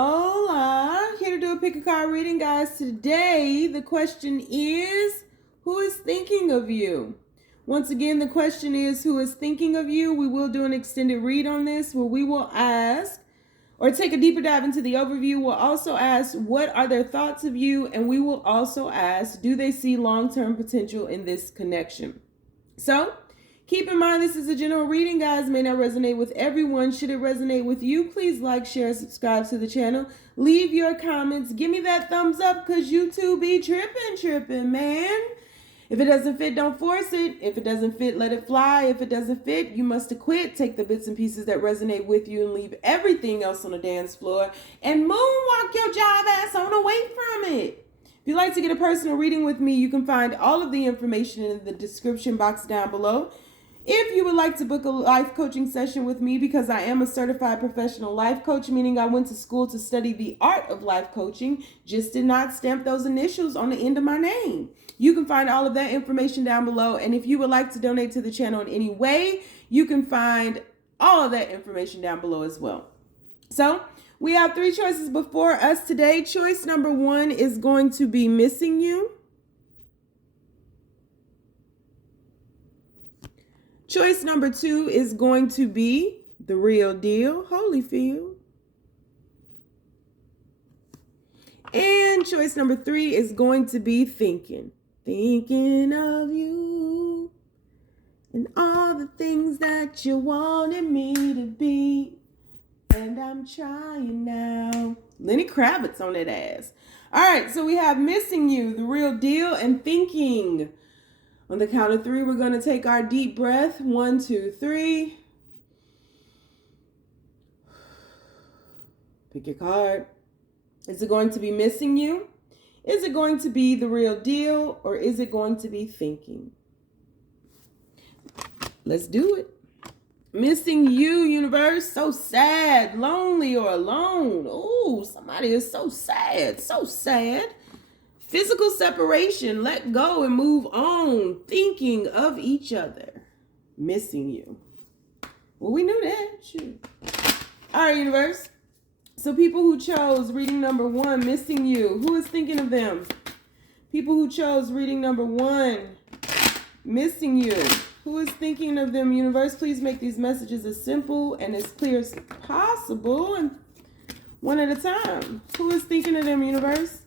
Hola, here to do a pick a card reading, guys. Today, the question is, who is thinking of you? Once again, the question is, who is thinking of you? We will do an extended read on this where we will ask or take a deeper dive into the overview. We'll also ask, what are their thoughts of you? And we will also ask, do they see long-term potential in this connection? So, keep in mind, this is a general reading, guys. May not resonate with everyone. Should it resonate with you, please like, share, subscribe to the channel. Leave your comments. Give me that thumbs up because YouTube be tripping, man. If it doesn't fit, don't force it. If it doesn't fit, let it fly. If it doesn't fit, you must acquit. Take the bits and pieces that resonate with you and leave everything else on the dance floor and moonwalk your jive ass on away from it. If you'd like to get a personal reading with me, you can find all of the information in the description box down below. If you would like to book a life coaching session with me, because I am a certified professional life coach, meaning I went to school to study the art of life coaching, just did not stamp those initials on the end of my name. You can find all of that information down below. And if you would like to donate to the channel in any way, you can find all of that information down below as well. So we have three choices before us today. Choice number one is going to be missing you. Choice number two is going to be the real deal, Holyfield. And choice number three is going to be thinking of you and all the things that you wanted me to be. And I'm trying now. Lenny Kravitz on that ass. All right, so we have missing you, the real deal, and thinking. On the count of three, we're going to take our deep breath. 1, 2, 3. Pick your card. Is it going to be missing you? Is it going to be the real deal? Or is it going to be thinking? Let's do it. Missing you, universe. So sad, lonely, or alone. Oh, somebody is so sad, so sad. Physical separation, let go and move on, thinking of each other, missing you. Well, we knew that. Shoot. All right, universe. So people who chose reading number one, missing you, who is thinking of them? People who chose reading number one, missing you, who is thinking of them? Universe, please make these messages as simple and as clear as possible, and one at a time. Who is thinking of them, universe?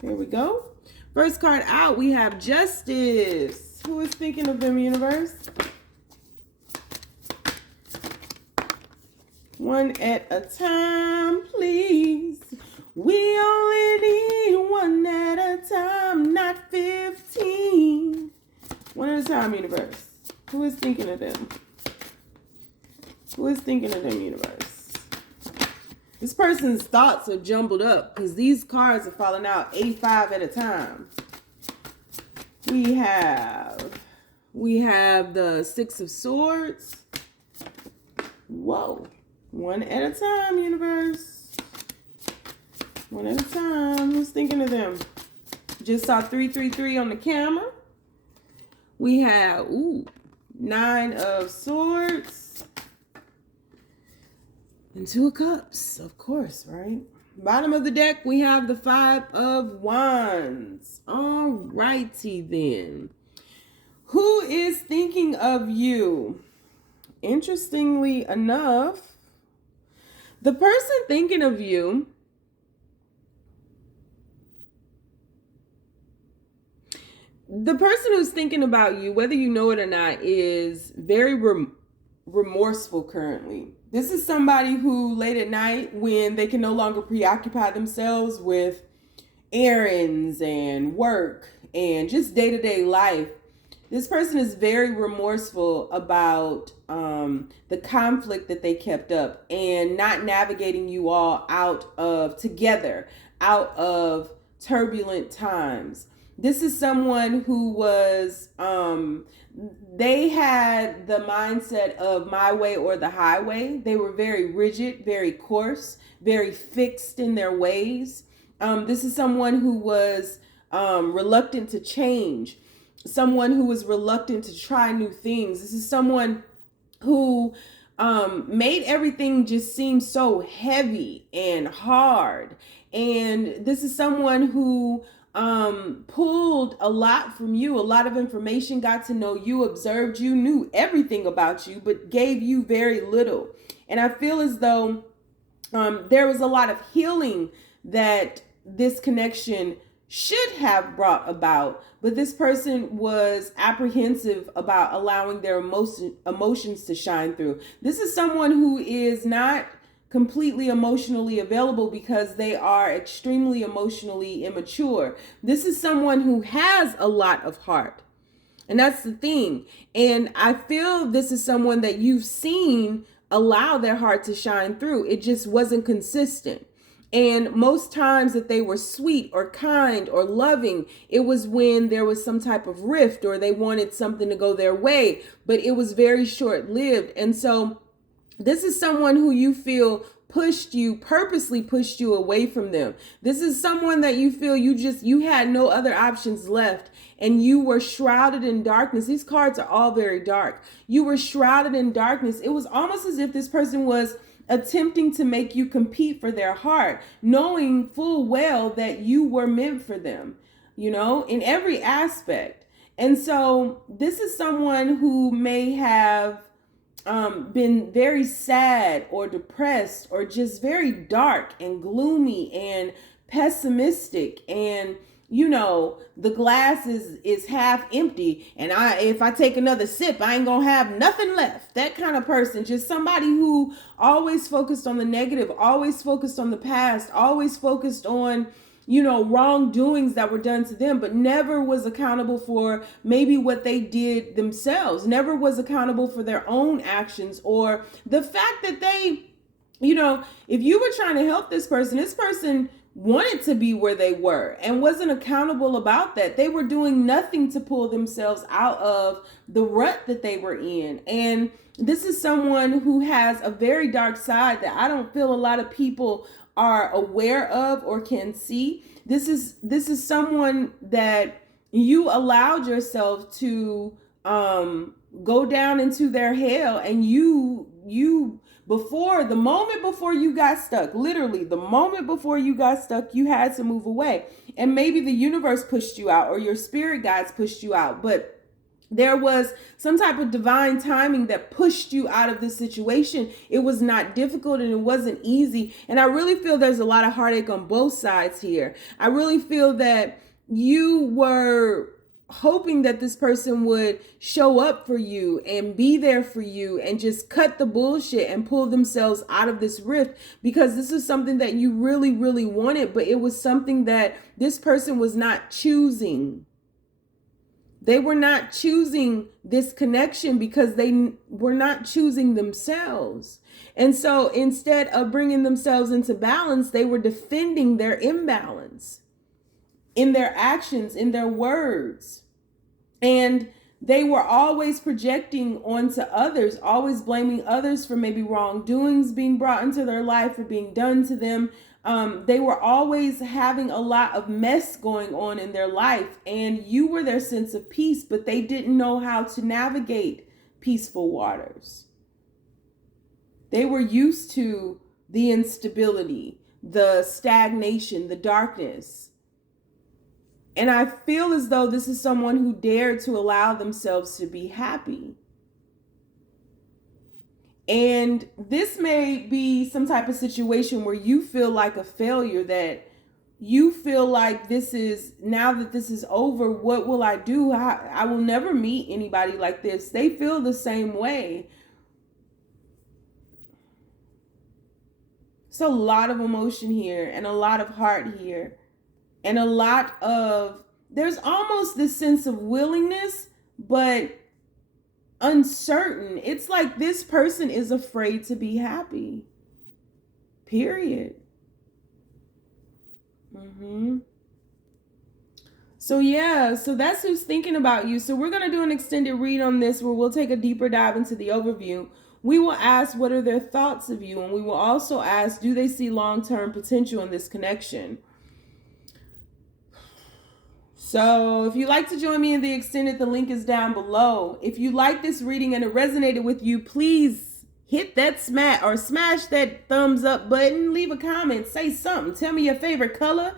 Here we go. First card out, we have Justice. Who is thinking of them, universe? One at a time, please. We only need one at a time, not 15. One at a time, universe. Who is thinking of them? Who is thinking of them, universe? This person's thoughts are jumbled up because these cards are falling out 85 at a time. We have the Six of Swords. Whoa. One at a time, universe. One at a time. Who's thinking of them? Just saw 333 on the camera. We have, Nine of Swords. And Two of Cups, of course, right? Bottom of the deck, we have the Five of Wands. All righty then. Who is thinking of you? Interestingly enough, the person thinking of you the person who's thinking about you, whether you know it or not, is very remorseful currently. This is somebody who late at night, when they can no longer preoccupy themselves with errands and work and just day-to-day life, this person is very remorseful about the conflict that they kept up and not navigating you all out of turbulent times. This is someone who was, they had the mindset of my way or the highway. They were very rigid, very coarse, very fixed in their ways. This is someone who was reluctant to change, someone who was reluctant to try new things. This is someone who made everything just seem so heavy and hard. And this is someone who pulled a lot from you, a lot of information, got to know you, observed you, knew everything about you, but gave you very little. And I feel as though there was a lot of healing that this connection should have brought about, but this person was apprehensive about allowing their emotions to shine through. This is someone who is not completely emotionally available because they are extremely emotionally immature. This is someone who has a lot of heart. And that's the thing. And I feel this is someone that you've seen allow their heart to shine through. It just wasn't consistent. And most times that they were sweet or kind or loving, it was when there was some type of rift or they wanted something to go their way, but it was very short-lived. And so this is someone who you feel purposely pushed you away from them. This is someone that you feel you had no other options left and you were shrouded in darkness. These cards are all very dark. You were shrouded in darkness. It was almost as if this person was attempting to make you compete for their heart, knowing full well that you were meant for them, in every aspect. And so this is someone who may have been very sad or depressed or just very dark and gloomy and pessimistic, and the glass is half empty, and if I take another sip, I ain't gonna have nothing left. That kind of person, just somebody who always focused on the negative, always focused on the past, always focused on wrongdoings that were done to them, but never was accountable for maybe what they did themselves, never was accountable for their own actions, or the fact that they, if you were trying to help this person wanted to be where they were and wasn't accountable about that. They were doing nothing to pull themselves out of the rut that they were in. And this is someone who has a very dark side that I don't feel a lot of people are aware of or can see. This is someone that you allowed yourself to go down into their hell, and the moment before you got stuck, literally the moment before you got stuck, you had to move away. And maybe the universe pushed you out or your spirit guides pushed you out, but there was some type of divine timing that pushed you out of this situation. It was not difficult and it wasn't easy. And I really feel there's a lot of heartache on both sides here. I really feel that you were hoping that this person would show up for you and be there for you and just cut the bullshit and pull themselves out of this rift, because this is something that you really, really wanted, but it was something that this person was not choosing. They were not choosing this connection because they were not choosing themselves. And so instead of bringing themselves into balance, they were defending their imbalance in their actions, in their words. And they were always projecting onto others, always blaming others for maybe wrongdoings being brought into their life or being done to them. They were always having a lot of mess going on in their life, and you were their sense of peace, but they didn't know how to navigate peaceful waters. They were used to the instability, the stagnation, the darkness. And I feel as though this is someone who dared to allow themselves to be happy. And this may be some type of situation where you feel like a failure, that you feel like now that this is over, what will I do? I will never meet anybody like this. They feel the same way. It's a lot of emotion here and a lot of heart here. And there's almost this sense of willingness, but uncertain. It's like this person is afraid to be happy. Period. So that's who's thinking about you. So we're going to do an extended read on this where we'll take a deeper dive into the overview. We will ask, what are their thoughts of you? And we will also ask, do they see long-term potential in this connection? So if you'd like to join me in the extended, the link is down below. If you like this reading and it resonated with you, please hit that smash that thumbs up button. Leave a comment. Say something. Tell me your favorite color.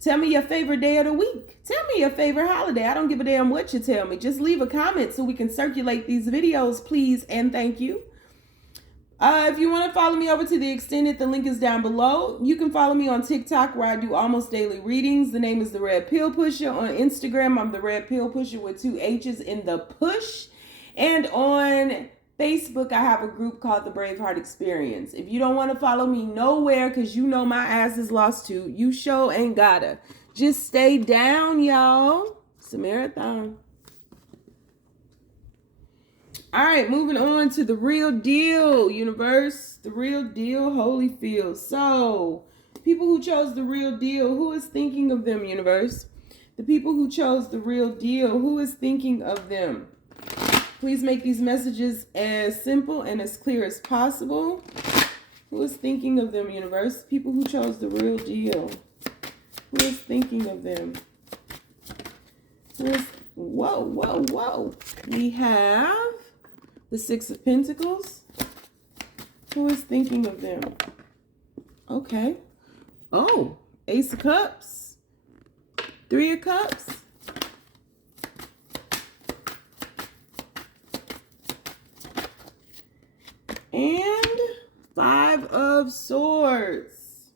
Tell me your favorite day of the week. Tell me your favorite holiday. I don't give a damn what you tell me. Just leave a comment so we can circulate these videos, please, and thank you. If you want to follow me over to the extended, the link is down below. You can follow me on TikTok where I do almost daily readings. The name is The Red Pill Pusher. On Instagram, I'm The Red Pill Pusher with 2 H's in the push. And on Facebook, I have a group called the Braveheart Experience. If you don't want to follow me nowhere because you know my ass is lost too, you sure ain't gotta. Just stay down, y'all. It's a marathon. All right, moving on to the real deal, universe. The real deal, Holyfield. So, people who chose the real deal, who is thinking of them, universe? The people who chose the real deal, who is thinking of them? Please make these messages as simple and as clear as possible. Who is thinking of them, universe? People who chose the real deal. Who is thinking of them? Who is, whoa. We have the 6 of Pentacles. Who is thinking of them? Okay. Oh, Ace of Cups. 3 of Cups. And 5 of Swords.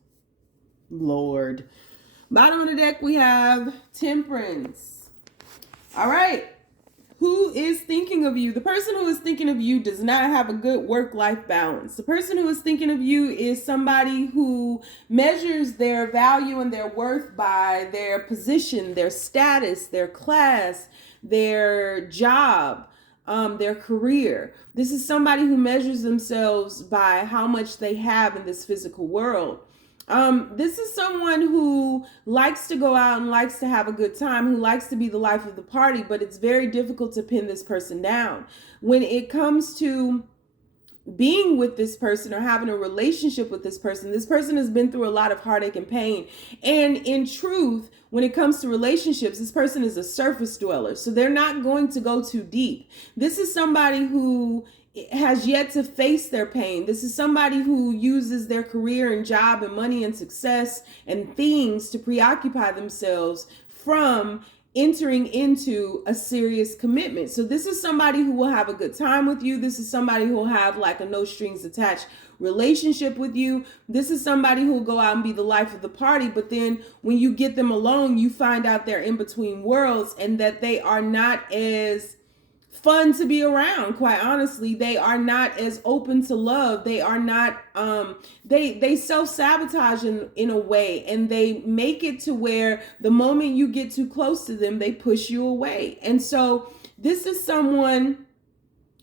Lord. Bottom of the deck, we have Temperance. All right. Who is thinking of you? The person who is thinking of you does not have a good work-life balance. The person who is thinking of you is somebody who measures their value and their worth by their position, their status, their class, their job, their career. This is somebody who measures themselves by how much they have in this physical world. This is someone who likes to go out and likes to have a good time, who likes to be the life of the party, but it's very difficult to pin this person down. When it comes to being with this person or having a relationship with this person has been through a lot of heartache and pain. And in truth, when it comes to relationships, this person is a surface dweller. So they're not going to go too deep. This is somebody who has yet to face their pain. This is somebody who uses their career and job and money and success and things to preoccupy themselves from entering into a serious commitment. So this is somebody who will have a good time with you. This is somebody who will have like a no strings attached relationship with you. This is somebody who will go out and be the life of the party. But then when you get them alone, you find out they're in between worlds and that they are not as fun to be around. Quite honestly, they are not as open to love. They are not, they self-sabotage in a way, and they make it to where the moment you get too close to them, they push you away. And so this is someone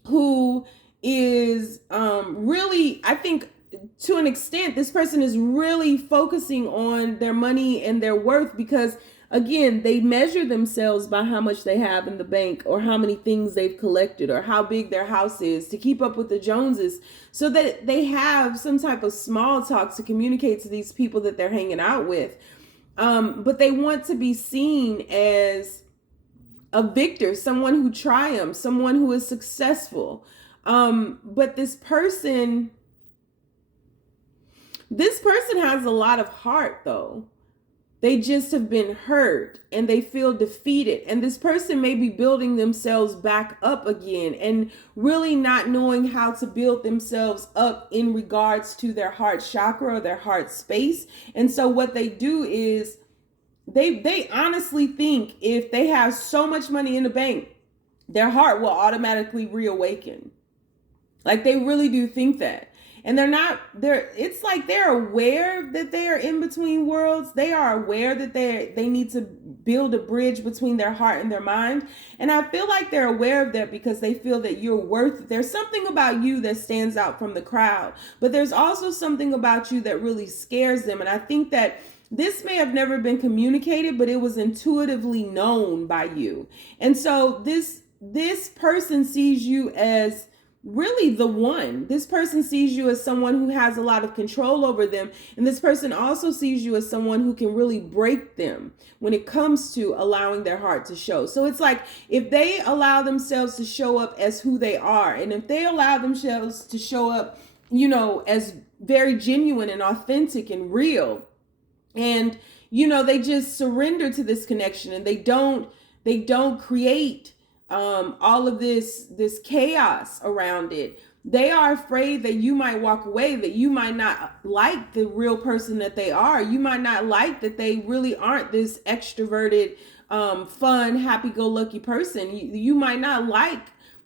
who is really, I think to an extent, this person is really focusing on their money and their worth because again, they measure themselves by how much they have in the bank or how many things they've collected or how big their house is to keep up with the Joneses, so that they have some type of small talk to communicate to these people that they're hanging out with. But they want to be seen as a victor, someone who triumphs, someone who is successful. But this person has a lot of heart though. They just have been hurt and they feel defeated. And this person may be building themselves back up again and really not knowing how to build themselves up in regards to their heart chakra or their heart space. And so what they do is they honestly think if they have so much money in the bank, their heart will automatically reawaken. Like they really do think that. And it's like they're aware that they are in between worlds. They are aware that they need to build a bridge between their heart and their mind. And I feel like they're aware of that because they feel that there's something about you that stands out from the crowd, but there's also something about you that really scares them. And I think that this may have never been communicated, but it was intuitively known by you. And so this person sees you as really the one. This person sees you as someone who has a lot of control over them. And this person also sees you as someone who can really break them when it comes to allowing their heart to show. So it's like if they allow themselves to show up as who they are, and if they allow themselves to show up, as very genuine and authentic and real, and, they just surrender to this connection, and they don't create all of this chaos around it. They are afraid that you might walk away, that you might not like the real person that they are. You might not like that they really aren't this extroverted, fun, happy-go-lucky person. You might not like,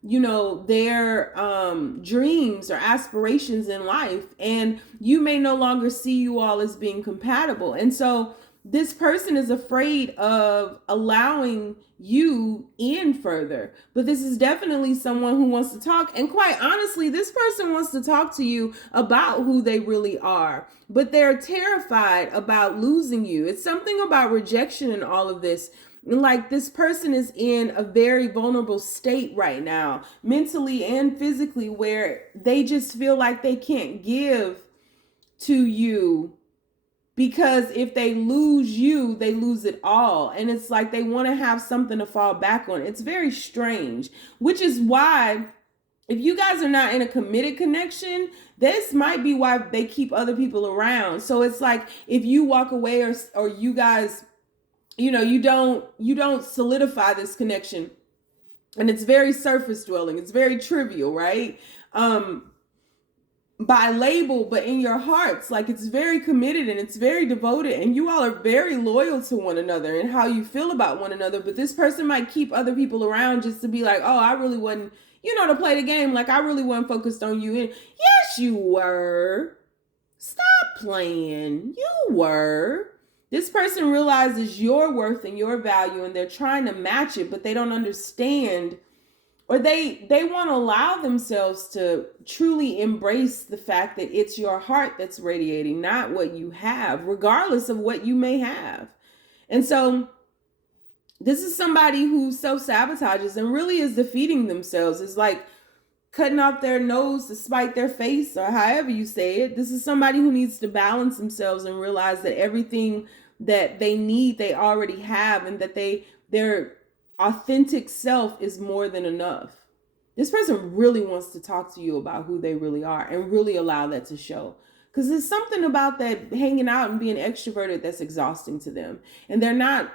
their dreams or aspirations in life. And you may no longer see you all as being compatible. And so this person is afraid of allowing you in further. But this is definitely someone who wants to talk. And quite honestly, this person wants to talk to you about who they really are. But they're terrified about losing you. It's something about rejection in all of this. Like this person is in a very vulnerable state right now, mentally and physically, where they just feel like they can't give to you. Because if they lose you, they lose it all. And it's like they want to have something to fall back on. It's very strange, which is why if you guys are not in a committed connection, this might be why they keep other people around. So it's like if you walk away or you guys, you don't solidify this connection, and it's very surface dwelling. It's very trivial, right? By label, but in your hearts, like it's very committed and it's very devoted, and you all are very loyal to one another and how you feel about one another. But this person might keep other people around just to be like, oh, I really wasn't, to play the game. Like I really wasn't focused on you. And yes, you were. Stop playing. You were. This person realizes your worth and your value, and they're trying to match it, but they don't understand. Or they want to allow themselves to truly embrace the fact that it's your heart that's radiating, not what you have, regardless of what you may have. And so this is somebody who self-sabotages and really is defeating themselves. It's like cutting off their nose to spite their face, or however you say it. This is somebody who needs to balance themselves and realize that everything that they need, they already have, and that their authentic self is more than enough. This person really wants to talk to you about who they really are and really allow that to show. Because there's something about that hanging out and being extroverted that's exhausting to them. And they're not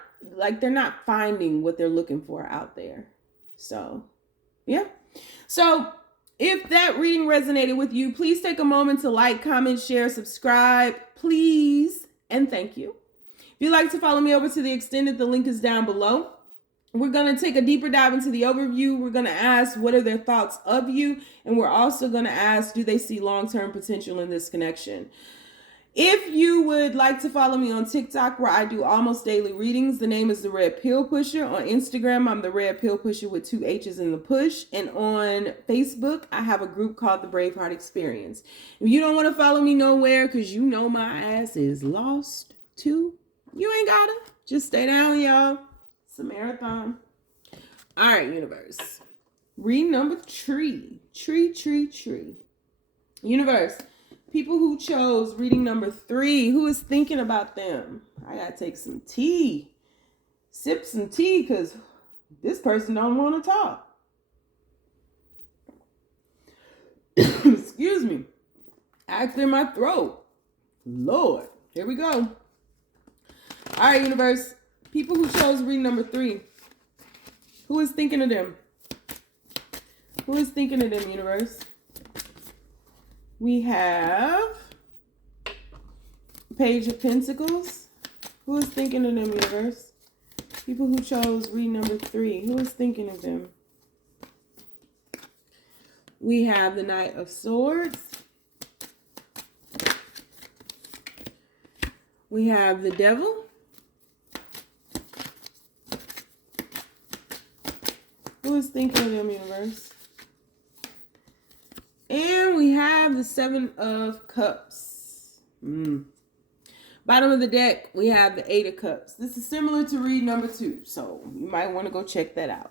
finding what they're looking for out there. So, yeah. So if that reading resonated with you, please take a moment to like, comment, share, subscribe, please. And thank you. If you'd like to follow me over to the extended, the link is down below. We're going to take a deeper dive into the overview. We're going to ask, what are their thoughts of you? And we're also going to ask, do they see long-term potential in this connection? If you would like to follow me on TikTok, where I do almost daily readings, the name is The Red Pill Pusher. On Instagram, I'm The Red Pill Pusher with 2 H's in the push. And on Facebook, I have a group called The Braveheart Experience. If you don't want to follow me nowhere because you know my ass is lost too, you ain't gotta. Just stay down, y'all. It's a marathon. All right, universe. Read number 3. Tree. Universe. People who chose reading number 3, who is thinking about them? I gotta take some tea. Sip some tea, because this person don't want to talk. Excuse me. I clear my throat. Lord. Here we go. All right, universe. People who chose reading number 3. Who is thinking of them? Who is thinking of them, universe? We have Page of Pentacles. Who is thinking of them, universe? People who chose reading number 3. Who is thinking of them? We have the Knight of Swords. We have the Devil. Who is thinking of them, universe? And we have the 7 of Cups. Bottom of the deck, we have the 8 of Cups. This is similar to read number 2, so you might want to go check that out.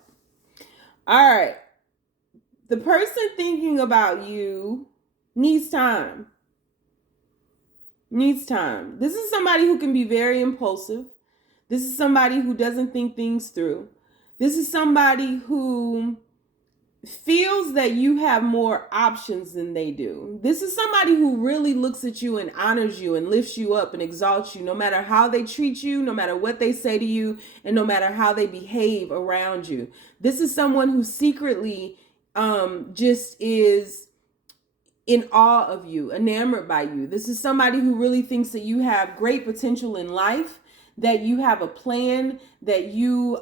All right. the person thinking about you needs time. Needs time. This is somebody who can be very impulsive. This is somebody who doesn't think things through. This is somebody who feels that you have more options than they do. This is somebody who really looks at you and honors you and lifts you up and exalts you, no matter how they treat you, no matter what they say to you, and no matter how they behave around you. This is someone who secretly just is in awe of you, enamored by you. This is somebody who really thinks that you have great potential in life, that you have a plan, that you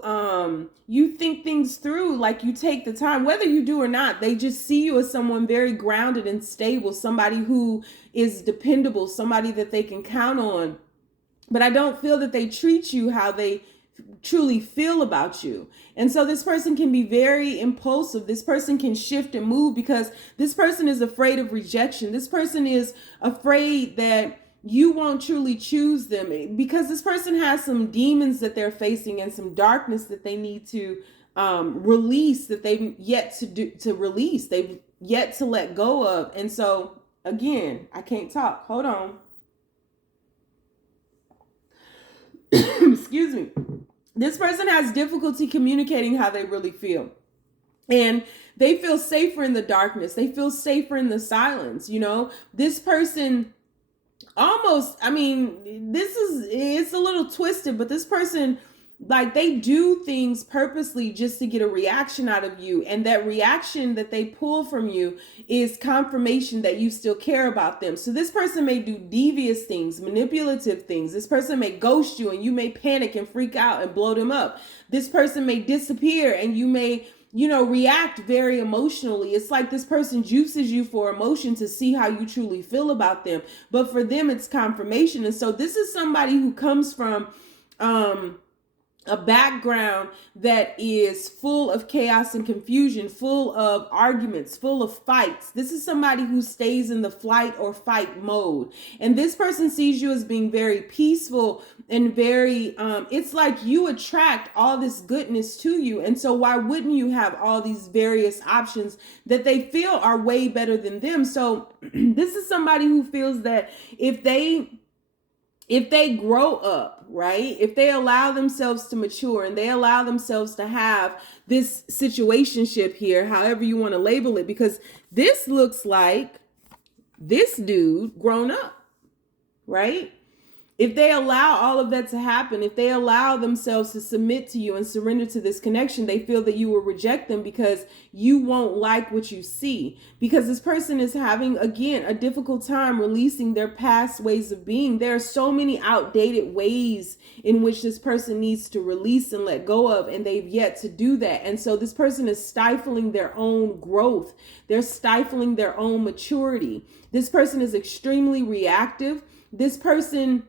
think things through, like you take the time, whether you do or not. They just see you as someone very grounded and stable, somebody who is dependable, somebody that they can count on. But I don't feel that they treat you how they truly feel about you. And so this person can be very impulsive. This person can shift and move because this person is afraid of rejection. This person is afraid that you won't truly choose them, because this person has some demons that they're facing and some darkness that they need to release, that they've yet to release. They've yet to let go of. And so again, I can't talk. Hold on. Excuse me. This person has difficulty communicating how they really feel. And they feel safer in the darkness. They feel safer in the silence. You know, this person almost, it's a little twisted, but this person, like, they do things purposely just to get a reaction out of you. And that reaction that they pull from you is confirmation that you still care about them. So this person may do devious things, manipulative things. This person may ghost you and you may panic and freak out and blow them up. This person may disappear and you may, react very emotionally. It's like this person juices you for emotion to see how you truly feel about them. But for them, it's confirmation. And so this is somebody who comes from a background that is full of chaos and confusion, full of arguments, full of fights. This is somebody who stays in the flight or fight mode. And this person sees you as being very peaceful and very, it's like you attract all this goodness to you. And so why wouldn't you have all these various options that they feel are way better than them? So this is somebody who feels that if they grow up, right? If they allow themselves to mature and they allow themselves to have this situationship here, however you want to label it, because this looks like this dude grown up, right? If they allow all of that to happen, if they allow themselves to submit to you and surrender to this connection, they feel that you will reject them because you won't like what you see. Because this person is having, again, a difficult time releasing their past ways of being. There are so many outdated ways in which this person needs to release and let go of, and they've yet to do that. And so this person is stifling their own growth. They're stifling their own maturity. This person is extremely reactive. This person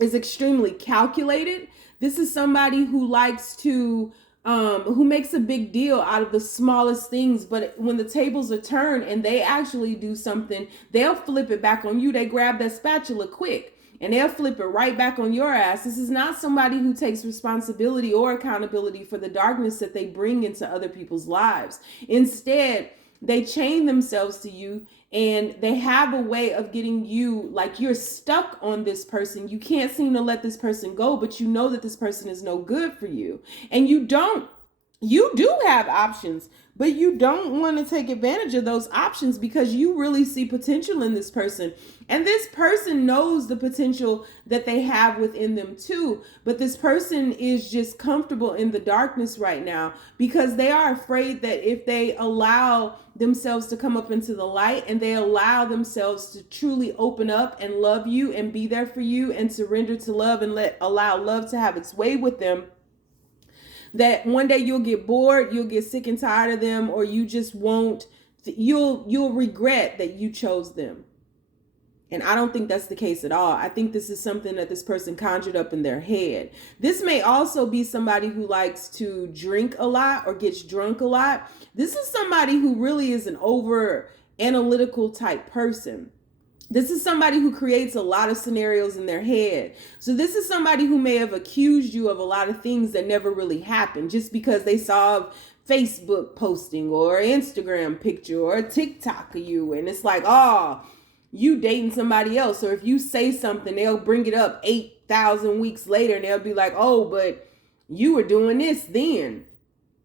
is extremely calculated. This is somebody who likes to, who makes a big deal out of the smallest things, but when the tables are turned and they actually do something, they'll flip it back on you. They grab that spatula quick and they'll flip it right back on your ass. This is not somebody who takes responsibility or accountability for the darkness that they bring into other people's lives. Instead, they chain themselves to you and they have a way of getting you, like, you're stuck on this person. You can't seem to let this person go, but you know that this person is no good for you. And you do have options, but you don't want to take advantage of those options because you really see potential in this person. And this person knows the potential that they have within them too. But this person is just comfortable in the darkness right now because they are afraid that if they allow themselves to come up into the light and they allow themselves to truly open up and love you and be there for you and surrender to love and allow love to have its way with them, that one day you'll get bored, you'll get sick and tired of them, or you just won't, you'll regret that you chose them. And I don't think that's the case at all. I think this is something that this person conjured up in their head. This may also be somebody who likes to drink a lot or gets drunk a lot. This is somebody who really is an over analytical type person. This is somebody who creates a lot of scenarios in their head. So this is somebody who may have accused you of a lot of things that never really happened just because they saw Facebook posting or Instagram picture or a TikTok of you. And it's like, oh, you dating somebody else. Or if you say something, they'll bring it up 8,000 weeks later and they'll be like, oh, but you were doing this then.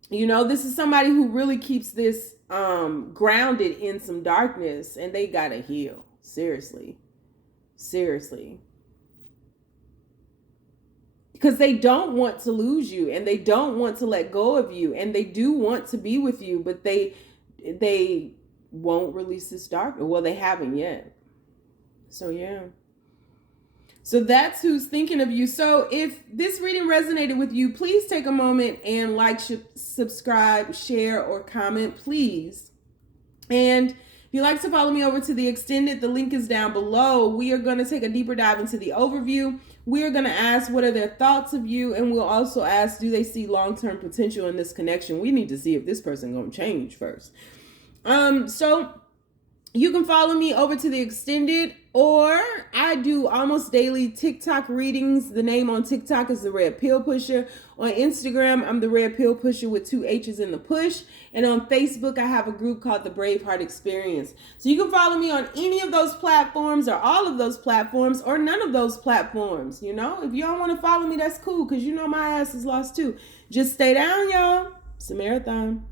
This is somebody who really keeps this grounded in some darkness, and they gotta heal. Seriously. Because they don't want to lose you, and they don't want to let go of you, and they do want to be with you, but they won't release this darkness. Well, they haven't yet. So yeah. So that's who's thinking of you. So if this reading resonated with you, please take a moment and like, subscribe, share, or comment, please. And if you'd like to follow me over to the extended, the link is down below. We are going to take a deeper dive into the overview. We are going to ask what are their thoughts of you, and we'll also ask, do they see long-term potential in this connection? We need to see if this person going to change first. So you can follow me over to the extended, or I do almost daily TikTok readings. The name on TikTok is The Red Pill Pusher. On Instagram, I'm The Red Pill Pusher with 2 H's in the push. And on Facebook, I have a group called the Braveheart Experience. So you can follow me on any of those platforms, or all of those platforms, or none of those platforms. If you don't want to follow me, that's cool, because my ass is lost too. Just stay down, y'all. It's a marathon.